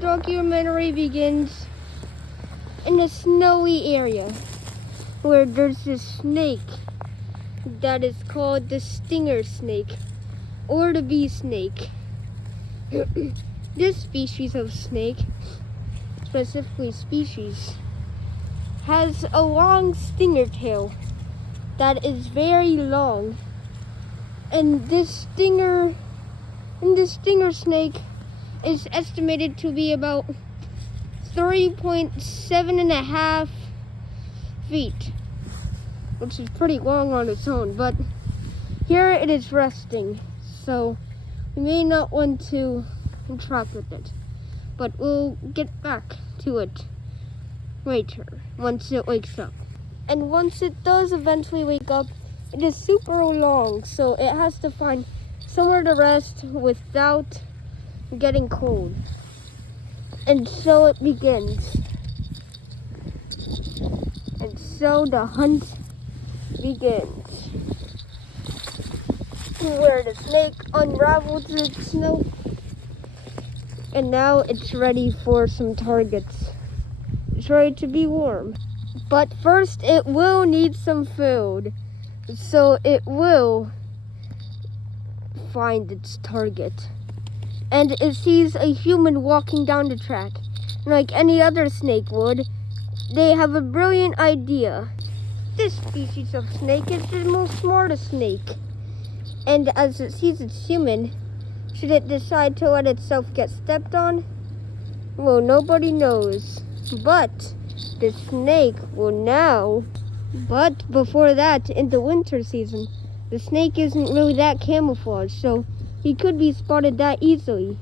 documentary begins in a snowy area where there's this snake that is called the stinger snake or the bee snake. This species of snake, specifically species, has a long stinger tail that is very long, and this stinger snake is estimated to be about 3.7 feet, which is pretty long on its own, but here it is resting, so we may not want to interact with it, but we'll get back to it later once it wakes up. And once it does eventually wake up, it is super long, so it has to find somewhere to rest without getting cold. And so it begins. And so the hunt begins. Where the snake unravels its snout, and now it's ready for some targets. It's ready to be warm. But first it will need some food. So it will find its target. And it sees a human walking down the track. And like any other snake would, they have a brilliant idea. This species of snake is the most smartest snake. And as it sees its human, should it decide to let itself get stepped on? Well, nobody knows. But the snake will now. But before that, in the winter season, the snake isn't really that camouflaged, so he could be spotted that easily.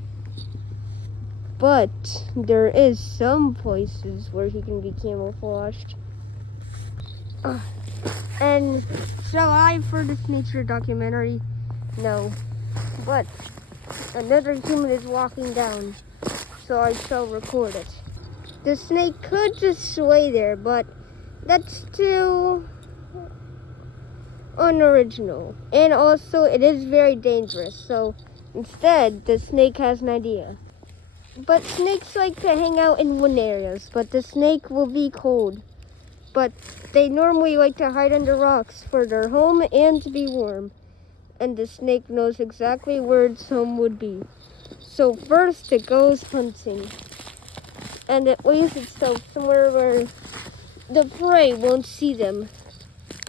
But there is some places where he can be camouflaged. And shall I for this nature documentary? No. But another human is walking down, so I shall record it. The snake could just sway there, but that's too unoriginal. And also, it is very dangerous, so instead, the snake has an idea. But snakes like to hang out in wood areas, but the snake will be cold. But they normally like to hide under rocks for their home and to be warm. And the snake knows exactly where its home would be. So first it goes hunting. And it lays itself somewhere where the prey won't see them.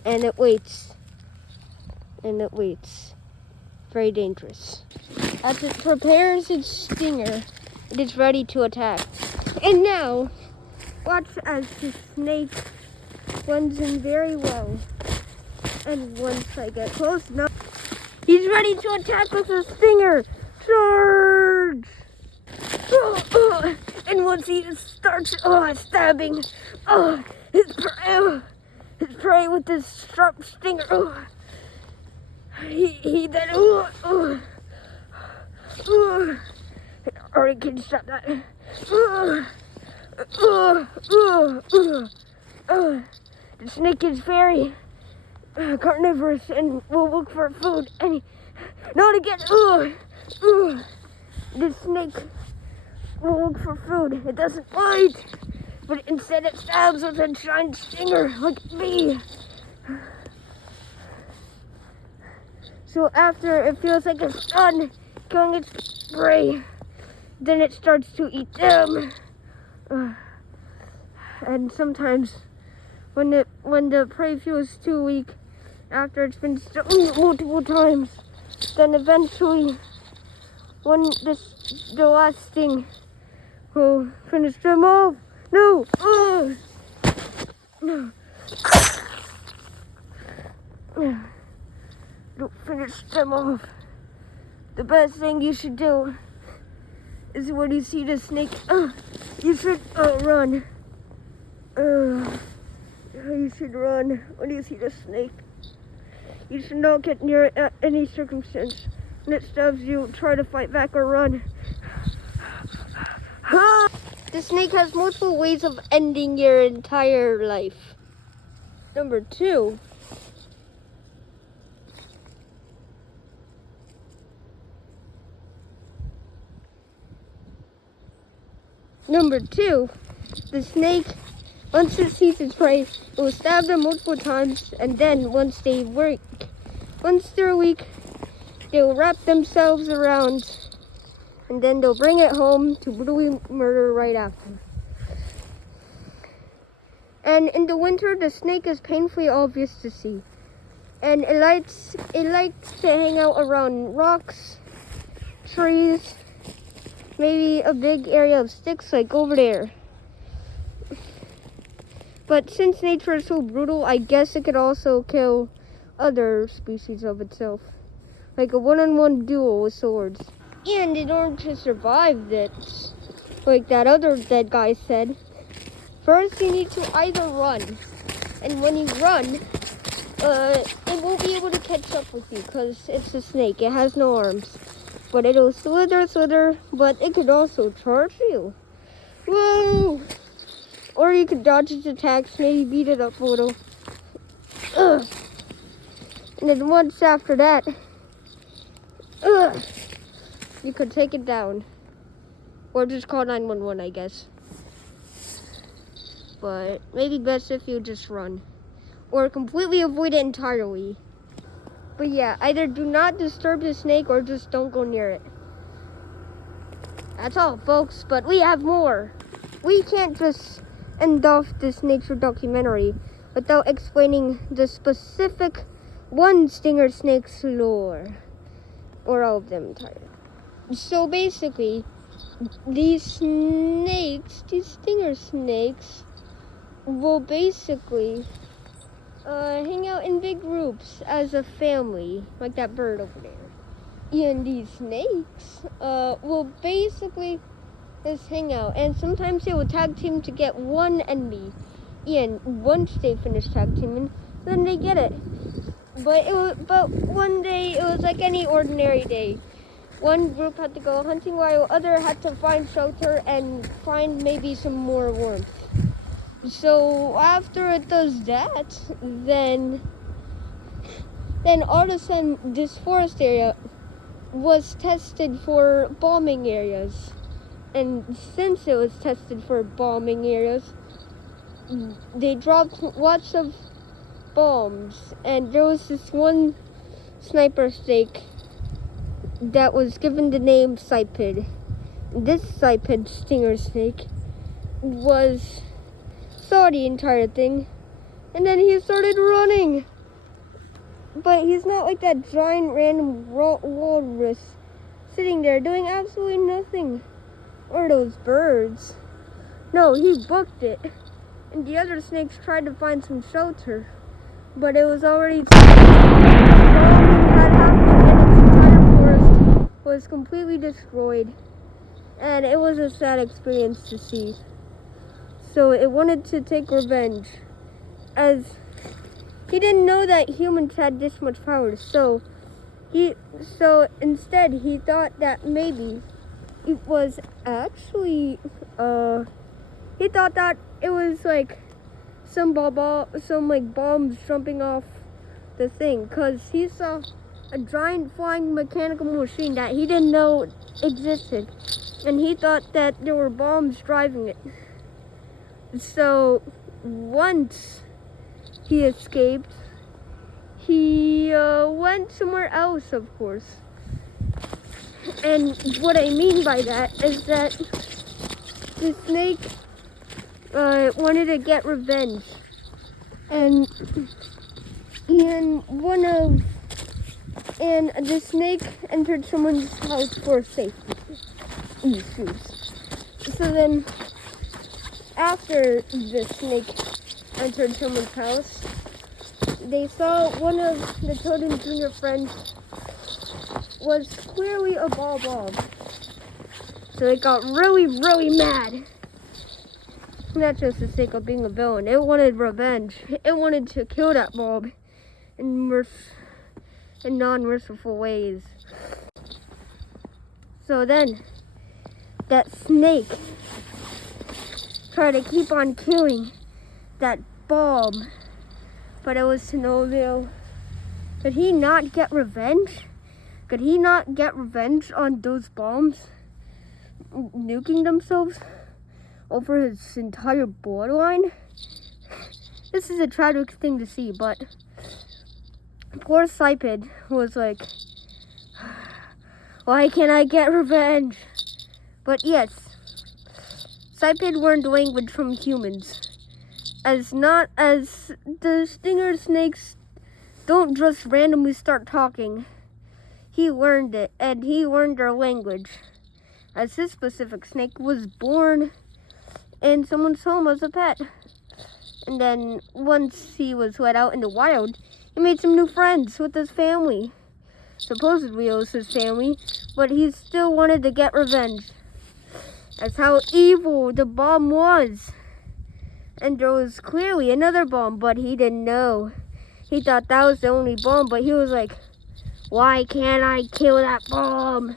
And it waits. And it waits. Very dangerous. As it prepares its stinger, it is ready to attack. And now, watch as the snake blends in very well. And once I get close enough, he's ready to attack with a stinger. Charge! And once he starts stabbing his prey with this sharp stinger, he then or he can stop that. The snake is very carnivorous and will look for food. And not again. The snake will look for food. It doesn't bite, but instead it stabs with a giant stinger like a bee. So after it feels like it's done killing its prey, then it starts to eat them. And sometimes when the prey feels too weak, after it's been stung multiple times, then eventually when the last sting will finish them off. No! No! Don't finish them off. The best thing you should do is when you see the snake, you should run. You should run when you see the snake. You should not get near it at any circumstance. When it stabs you, try to fight back or run. The snake has multiple ways of ending your entire life. Number 2. Number 2, the snake, once it sees its prey, it will stab them multiple times, and then once they're weak, they will wrap themselves around, and then they'll bring it home to brutally murder right after. And in the winter, the snake is painfully obvious to see, and it likes to hang out around rocks, trees, maybe a big area of sticks like over there. But since nature is so brutal, I guess it could also kill other species of itself, like a one-on-one duel with swords. And in order to survive this, like that other dead guy said, first you need to either run, and when you run, it won't be able to catch up with you because it's a snake. It has no arms, but it'll slither, but it could also charge you. Whoa! Or you could dodge its attacks, maybe beat it up a little. Ugh. And then once after that, you could take it down. Or just call 911, I guess. But maybe best if you just run. Or completely avoid it entirely. But yeah, either do not disturb the snake or just don't go near it. That's all, folks, but we have more. We can't just end off this nature documentary without explaining the specific one stinger snake's lore, or all of them entirely. So basically, these stinger snakes, will basically hang out in big groups as a family, like that bird over there. And these snakes will basically just hang out, and sometimes they will tag team to get one enemy. And once they finish tag teaming, then they get it. But one day it was like any ordinary day. One group had to go hunting while the other had to find shelter and find maybe some more warmth. So after it does that, then all of a sudden this forest area was tested for bombing areas. And since it was tested for bombing areas, they dropped lots of bombs. And there was this one sniper snake that was given the name Cypid. This Cypid stinger snake saw the entire thing, and then he started running. But he's not like that giant random walrus sitting there doing absolutely nothing. Or those birds. No, he booked it. And the other snakes tried to find some shelter, but it was already had happened, and its entire forest was completely destroyed. And it was a sad experience to see. So it wanted to take revenge, as he didn't know that humans had this much power. So instead he thought that maybe it was actually he thought that it was like some bombs jumping off the thing, because he saw a giant flying mechanical machine that he didn't know existed, and he thought that there were bombs driving it. So once he escaped, he went somewhere else, of course. And what I mean by that is that the snake wanted to get revenge, and the snake entered someone's house for safety issues. So then, after the snake entered someone's house, they saw one of the children's junior friends was clearly a bomb. So it got really, really mad. Not just the sake of being a villain. It wanted revenge. It wanted to kill that mob in non-merciful ways. So then, that snake tried to keep on killing that bomb, but it was to no avail. Could he not get revenge? Could he not get revenge on those bombs nuking themselves? over his entire borderline. This is a tragic thing to see, but poor Cypid was like, why can't I get revenge? But yes, Cypid learned language from humans. As the stinger snakes don't just randomly start talking. He learned it, and he learned their language. As his specific snake was born in someone's home as a pet. And then once he was let out in the wild, he made some new friends with his family. Supposedly it was his family, but he still wanted to get revenge. That's how evil the bomb was. And there was clearly another bomb, but he didn't know. He thought that was the only bomb, but he was like, why can't I kill that bomb?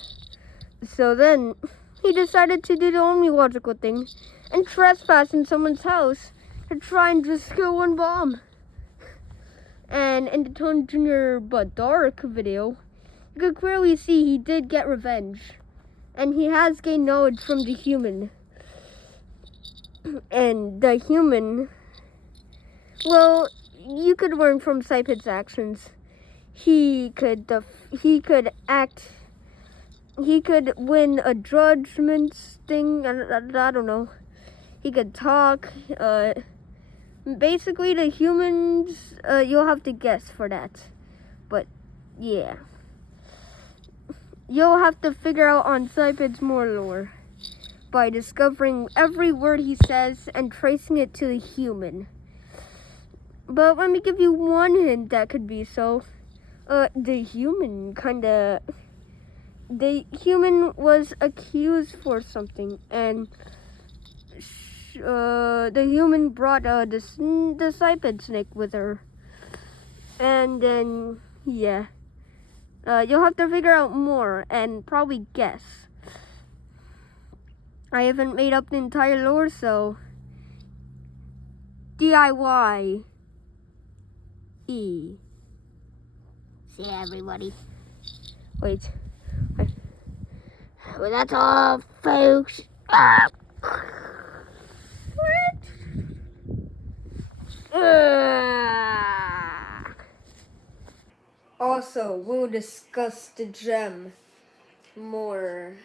So then he decided to do the only logical thing and trespass in someone's house to try and just kill one bomb. And in the Tone Jr. but Dark video, you could clearly see he did get revenge. And he has gained knowledge from the human. And the human, well, you could learn from Cypid's actions. He could win a judgment thing, I don't know. He could talk, basically the humans, you'll have to guess for that. But, yeah. You'll have to figure out on Cypid's more lore by discovering every word he says and tracing it to the human. But let me give you one hint that could be so. The human was accused for something, and the human brought the Cypid snake with her. And then, yeah. You'll have to figure out more and probably guess. I haven't made up the entire lore, so DIY. See everybody. Wait. Well, that's all, folks. What? Also, we'll discuss the gem more.